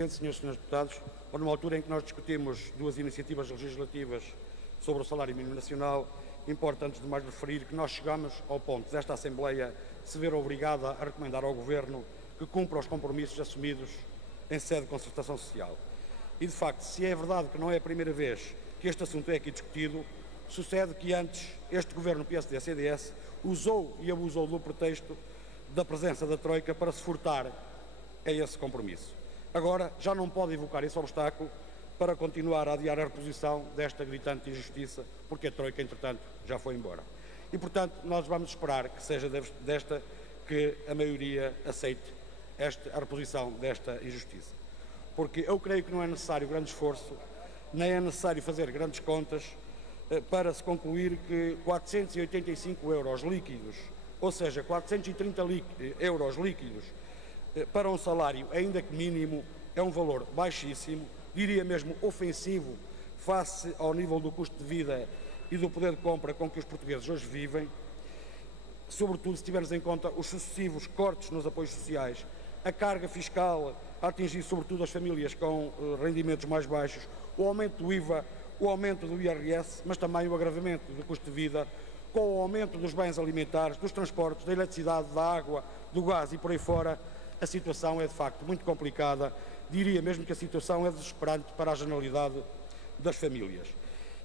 Senhoras e senhores deputados, numa altura em que nós discutimos duas iniciativas legislativas sobre o salário mínimo nacional, importa antes de mais referir que nós chegamos ao ponto desta Assembleia se ver obrigada a recomendar ao Governo que cumpra os compromissos assumidos em sede de concertação social. E, de facto, se é verdade que não é a primeira vez que este assunto é aqui discutido, sucede que antes este Governo PSD-CDS usou e abusou do pretexto da presença da Troika para se furtar a esse compromisso. Agora já não pode invocar esse obstáculo para continuar a adiar a reposição desta gritante injustiça, porque a Troika, entretanto, já foi embora. E, portanto, nós vamos esperar que seja desta que a maioria aceite a reposição desta injustiça. Porque eu creio que não é necessário grande esforço, nem é necessário fazer grandes contas para se concluir que 485 euros líquidos, ou seja, 430 euros líquidos, para um salário, ainda que mínimo, é um valor baixíssimo, diria mesmo ofensivo, face ao nível do custo de vida e do poder de compra com que os portugueses hoje vivem, sobretudo se tivermos em conta os sucessivos cortes nos apoios sociais, a carga fiscal a atingir sobretudo as famílias com rendimentos mais baixos, o aumento do IVA, o aumento do IRS, mas também o agravamento do custo de vida, com o aumento dos bens alimentares, dos transportes, da eletricidade, da água, do gás e por aí fora. A situação é de facto muito complicada, diria mesmo que a situação é desesperante para a generalidade das famílias.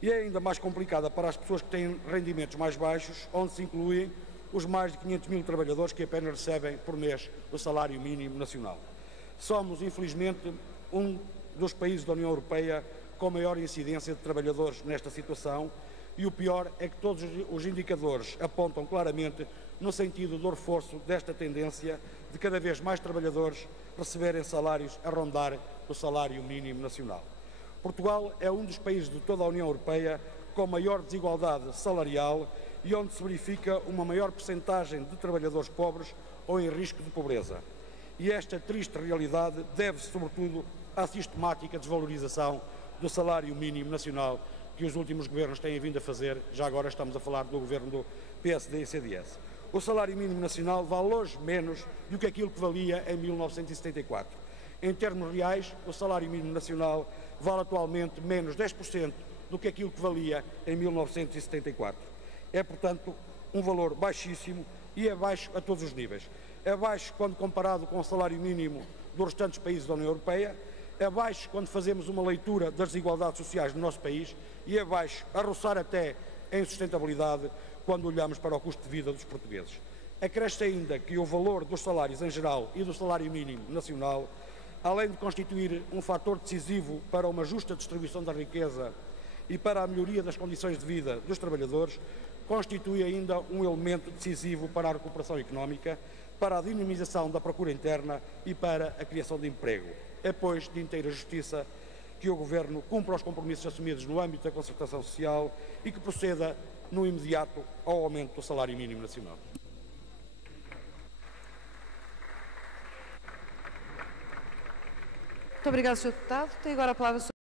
E é ainda mais complicada para as pessoas que têm rendimentos mais baixos, onde se incluem os mais de 500 mil trabalhadores que apenas recebem por mês o salário mínimo nacional. Somos, infelizmente, um dos países da União Europeia com maior incidência de trabalhadores nesta situação, e o pior é que todos os indicadores apontam claramente no sentido do reforço desta tendência de cada vez mais trabalhadores receberem salários a rondar o salário mínimo nacional. Portugal é um dos países de toda a União Europeia com maior desigualdade salarial e onde se verifica uma maior percentagem de trabalhadores pobres ou em risco de pobreza. E esta triste realidade deve-se, sobretudo, à sistemática desvalorização do salário mínimo nacional que os últimos governos têm vindo a fazer. Já agora estamos a falar do governo do PSD e CDS. O salário mínimo nacional vale longe menos do que aquilo que valia em 1974. Em termos reais, o salário mínimo nacional vale atualmente menos 10% do que aquilo que valia em 1974. É, portanto, um valor baixíssimo e é baixo a todos os níveis. É baixo quando comparado com o salário mínimo dos restantes países da União Europeia, é baixo quando fazemos uma leitura das desigualdades sociais no nosso país e é baixo, a roçar até em sustentabilidade, quando olhamos para o custo de vida dos portugueses. Acresce ainda que o valor dos salários em geral e do salário mínimo nacional, além de constituir um fator decisivo para uma justa distribuição da riqueza e para a melhoria das condições de vida dos trabalhadores, constitui ainda um elemento decisivo para a recuperação económica, para a dinamização da procura interna e para a criação de emprego. É, pois, de inteira justiça que o Governo cumpra os compromissos assumidos no âmbito da concertação social e que proceda no imediato ao aumento do salário mínimo nacional. Muito obrigado, Sr. Deputado. Tem agora a palavra